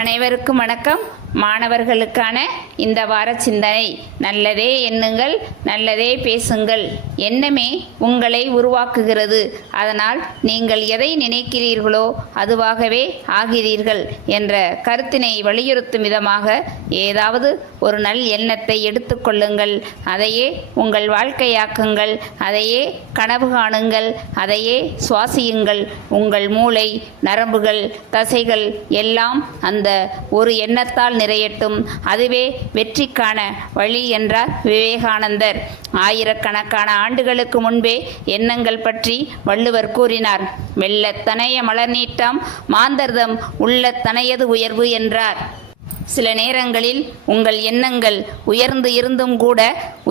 அனைவருக்கும் வணக்கம். மாணவர்களுக்கான இந்த வார சிந்தனை: நல்லதே எண்ணுங்கள், நல்லதே பேசுங்கள். எண்ணமே உங்களை உருவாக்குகிறது. அதனால் நீங்கள் எதை நினைக்கிறீர்களோ அதுவாகவே ஆகிறீர்கள் என்ற கருத்தினை வலியுறுத்தும் விதமாக ஏதாவது ஒரு நல் எண்ணத்தை எடுத்துக்கொள்ளுங்கள். அதையே உங்கள் வாழ்க்கையாக்குங்கள். அதையே கனவு காணுங்கள். அதையே சுவாசியுங்கள். உங்கள் மூளை, நரம்புகள், தசைகள் எல்லாம் அந்த ஒரு எண்ணத்தால் நிறையட்டும். அதுவே வெற்றிக்கான வழி என்றார் விவேகானந்தர். ஆயிரக்கணக்கான ஆண்டுகளுக்கு முன்பே எண்ணங்கள் பற்றி வள்ளுவர் கூறினார். வெள்ளத்தனைய மலர் நீட்டம் மாந்தர்தம் உள்ளத்தனையது உயர்வு என்றார். சில நேரங்களில் உங்கள் எண்ணங்கள் உயர்ந்து இருந்தும் கூட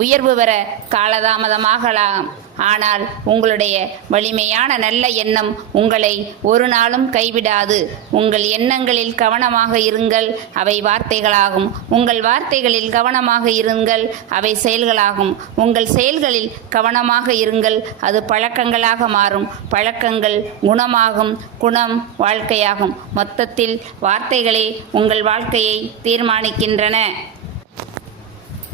உயர்வு வர காலதாமதமாகலாம். ஆனால் உங்களுடைய வலிமையான நல்ல எண்ணம் உங்களை ஒரு நாளும் கைவிடாது. உங்கள் எண்ணங்களில் கவனமாக இருங்கள், அவை வார்த்தைகளாகும். உங்கள் வார்த்தைகளில் கவனமாக இருங்கள், அவை செயல்களாகும். உங்கள் செயல்களில் கவனமாக இருங்கள், அது பழக்கங்களாக மாறும். பழக்கங்கள் குணமாகும், குணம் வாழ்க்கையாகும். மொத்தத்தில் வார்த்தைகளே உங்கள் வாழ்க்கையை தீர்மானிக்கின்றன.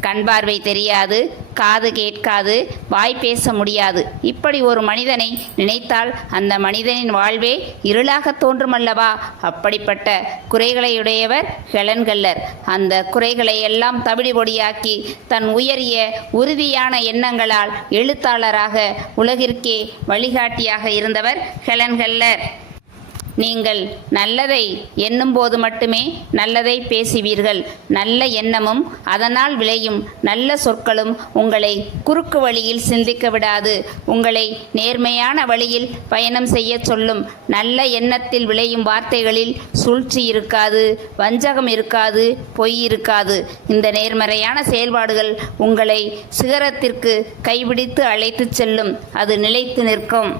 கண் பார்வை தெரியாது, காது கேட்காது, வாய் பேச முடியாது. இப்படி ஒரு மனிதனை நினைத்தால் அந்த மனிதனின் வாழ்வே இருளாக தோன்றுமல்லவா? அப்படிப்பட்ட குறைகளையுடையவர் ஹெலன் கெல்லர். அந்த குறைகளை எல்லாம் தவிடுபொடியாக்கி தன் உயரிய உறுதியான எண்ணங்களால் எழுத்தாளராக உலகிற்கே வழிகாட்டியாக இருந்தவர் ஹெலன் கெல்லர். நீங்கள் நல்லதை எண்ணும்போது மட்டுமே நல்லதை பேசுவீர்கள். நல்ல எண்ணமும் அதனால் விளையும் நல்ல சொற்களும் உங்களை குறுக்கு வழியில் சிந்திக்க விடாது. உங்களை நேர்மையான வழியில் பயணம் செய்ய சொல்லும். நல்ல எண்ணத்தில் விளையும் வார்த்தைகளில் சூழ்ச்சி இருக்காது, வஞ்சகம் இருக்காது, பொய் இருக்காது. இந்த நேர்மறையான செயல்பாடுகள் உங்களை சிகரத்திற்கு கைபிடித்து அழைத்து செல்லும். அது நிலைத்து நிற்கும்.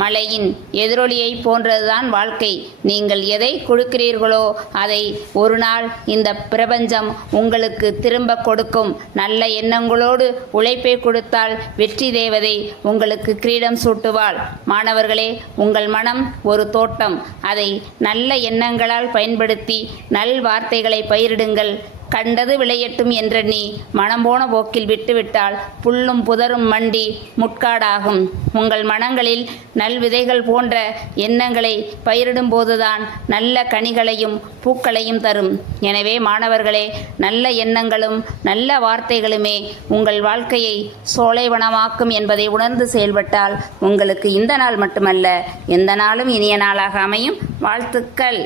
மலையின் எதிரொலியை போன்றதுதான் வாழ்க்கை. நீங்கள் எதை கொடுக்கிறீர்களோ அதை ஒரு நாள் இந்த பிரபஞ்சம் உங்களுக்கு திரும்ப கொடுக்கும். நல்ல எண்ணங்களோடு உழைப்பை கொடுத்தால் வெற்றி தேவதை உங்களுக்கு கிரீடம் சூட்டுவாள். மாணவர்களே, உங்கள் மனம் ஒரு தோட்டம். அதை நல்ல எண்ணங்களால் பயன்படுத்தி நல் வார்த்தைகளை பயிரிடுங்கள். கண்டது விளையட்டும் என்றெண்ணி மனம் போன போக்கில் விட்டுவிட்டால் புல்லும் புதரும் மண்டி முட்காடாகும். உங்கள் மனங்களில் நல் விதைகள் போன்ற எண்ணங்களை பயிரிடும் போதுதான் நல்ல கனிகளையும் பூக்களையும் தரும். எனவே மாணவர்களே, நல்ல எண்ணங்களும் நல்ல வார்த்தைகளுமே உங்கள் வாழ்க்கையை சோலைவனமாக்கும் என்பதை உணர்ந்து செயல்பட்டால் உங்களுக்கு இந்த நாள் மட்டுமல்ல, எந்த நாளும் இனிய நாளாக அமையும். வாழ்த்துக்கள்.